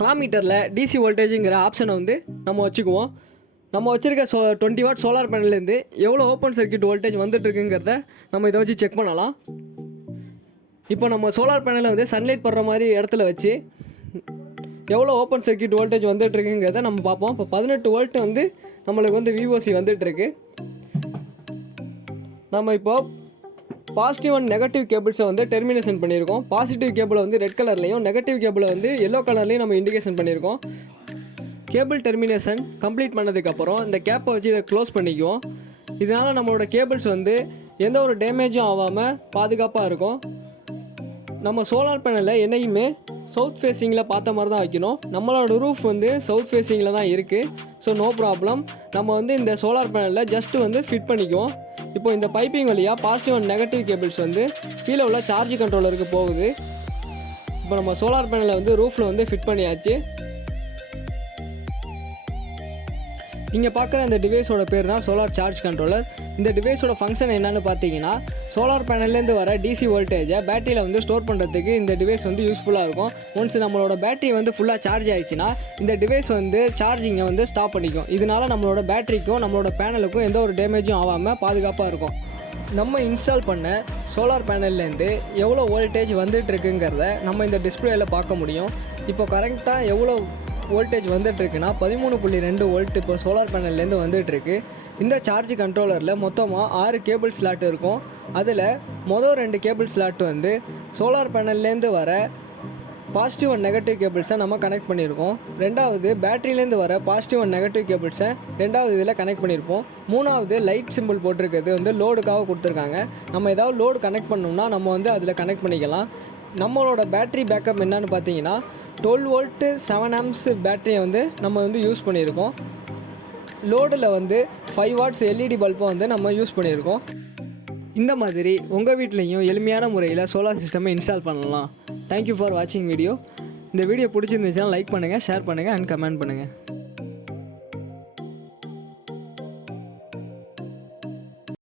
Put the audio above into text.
கிலோமீட்டரில் டிசி வோல்டேஜுங்கிற ஆப்ஷனை வந்து நம்ம வச்சுக்குவோம். நம்ம வச்சுருக்க 20 வாட் சோலார் பேனல்லேருந்து எவ்வளோ ஓப்பன் சர்க்யூட் வோல்டேஜ் வந்துட்டுருக்குங்கிறத நம்ம இதை வச்சு செக் பண்ணலாம். இப்போ நம்ம சோலார் பேனலை வந்து சன்லைட் படுற மாதிரி இடத்துல வச்சு எவ்வளோ ஓப்பன் சர்க்யூட் வோல்டேஜ் வந்துட்டுருக்குங்கிறத நம்ம பார்ப்போம். இப்போ 18 வோல்ட் வந்து நம்மளுக்கு வந்து விஓசி வந்துட்டுருக்கு. நம்ம இப்போது பாசிட்டிவ் அண்ட் நெகட்டிவ் கேபிள்ஸை வந்து டெர்மினேஷன் பண்ணியிருக்கோம். பாசிட்டிவ் கேபிளை வந்து ரெட் கலர்லையும் நெகட்டிவ் கேபிளை வந்து எல்லோ கலர்லையும் நம்ம இண்டிகேஷன் பண்ணியிருக்கோம். கேபிள் டெர்மினேஷன் கம்ப்ளீட் பண்ணதுக்கப்புறம் இந்த கேப்பை வச்சு இதை க்ளோஸ் பண்ணிக்குவோம். இதனால் நம்மளோட கேபிள்ஸ் வந்து எந்த ஒரு டேமேஜும் ஆகாமல் பாதுகாப்பாக இருக்கும். நம்ம சோலார் பேனலில் என்னைக்குமே சவுத் ஃபேஸிங்கில் பார்த்த மாதிரி தான் வைக்கணும். நம்மளோட ரூஃப் வந்து சவுத் ஃபேஸிங்கில் தான் இருக்குது. So no problem. நம்ம வந்து இந்த சோலார் பேனலில் ஜஸ்ட்டு வந்து ஃபிட் பண்ணிக்குவோம். இப்போ இந்த பைப்பிங் வழியாக பாசிட்டிவ் அண்ட் நெகட்டிவ் கேபிள்ஸ் வந்து கீழே உள்ள சார்ஜ் கண்ட்ரோலருக்கு போகுது. இப்போ நம்ம சோலார் பேனலை வந்து ரூஃபில் வந்து ஃபிட் பண்ணியாச்சு. நீங்கள் பார்க்குற இந்த டிவைஸோட பேர் தான் சோலார் சார்ஜ் கண்ட்ரோலர். இந்த டிவைஸோட ஃபங்க்ஷன் என்னென்னு பார்த்தீங்கன்னா, சோலார் பேனல்லேருந்து வர டிசி வோல்டேஜை பேட்டரியில் வந்து ஸ்டோர் பண்ணுறதுக்கு இந்த டிவைஸ் வந்து யூஸ்ஃபுல்லாக இருக்கும். ஒன்ஸ் நம்மளோட பேட்டரி வந்து ஃபுல்லாக சார்ஜ் ஆகிடுச்சுன்னா இந்த டிவைஸ் வந்து சார்ஜிங்கை வந்து ஸ்டாப் பண்ணிக்கும். இதனால் நம்மளோட பேட்டரிக்கும் நம்மளோட பேனலுக்கும் எந்த ஒரு டேமேஜும் ஆகாமல் பாதுகாப்பாக இருக்கும். நம்ம இன்ஸ்டால் பண்ண சோலார் பேனல்லேருந்து எவ்வளோ வோல்டேஜ் வந்துட்டுருக்குங்கிறத நம்ம இந்த டிஸ்பிளேயில் பார்க்க முடியும். இப்போ கரெக்டாக எவ்வளோ வோல்டேஜ் வந்துட்டுருக்குன்னா 13.2 வோல்ட் இப்போ சோலார் பேனல்லேருந்து வந்துட்டுருக்கு. இந்த சார்ஜ் கண்ட்ரோலரில் மொத்தமாக 6 கேபிள் ஸ்லாட் இருக்கும். அதில் மொதல் 2 கேபிள் ஸ்லாட் வந்து சோலார் பேனல்லேருந்து வர பாசிட்டிவ் அண்ட் நெகட்டிவ் கேபிள்ஸை நம்ம கனெக்ட் பண்ணியிருக்கோம். ரெண்டாவது பேட்டரியிலேருந்து வர பாசிட்டிவ் அண்ட் நெகட்டிவ் கேபிள்ஸை ரெண்டாவது இதில் கனெக்ட் பண்ணியிருப்போம். மூணாவது லைட் சிம்பிள் போட்டிருக்கிறது வந்து லோடுக்காக கொடுத்துருக்காங்க. நம்ம ஏதாவது லோடு கனெக்ட் பண்ணோம்னா நம்ம வந்து அதில் கனெக்ட் பண்ணிக்கலாம். நம்மளோட பேட்ரி பேக்கப் என்னன்னு பார்த்தீங்கன்னா 12 வோல்ட்டு 7 ஆம்ஸ் பேட்டரியை வந்து நம்ம வந்து யூஸ் பண்ணியிருக்கோம். லோடில் வந்து 5 வாட்ஸ் எல்இடி பல்பை வந்து நம்ம யூஸ் பண்ணியிருக்கோம். இந்த மாதிரி உங்கள் வீட்லேயும் எளிமையான முறையில் சோலார் சிஸ்டமை இன்ஸ்டால் பண்ணலாம். தேங்க்யூ ஃபார் வாட்சிங் வீடியோ. இந்த வீடியோ பிடிச்சிருந்துச்சுன்னா லைக் பண்ணுங்கள், ஷேர் பண்ணுங்கள் அண்ட் கமெண்ட் பண்ணுங்கள்.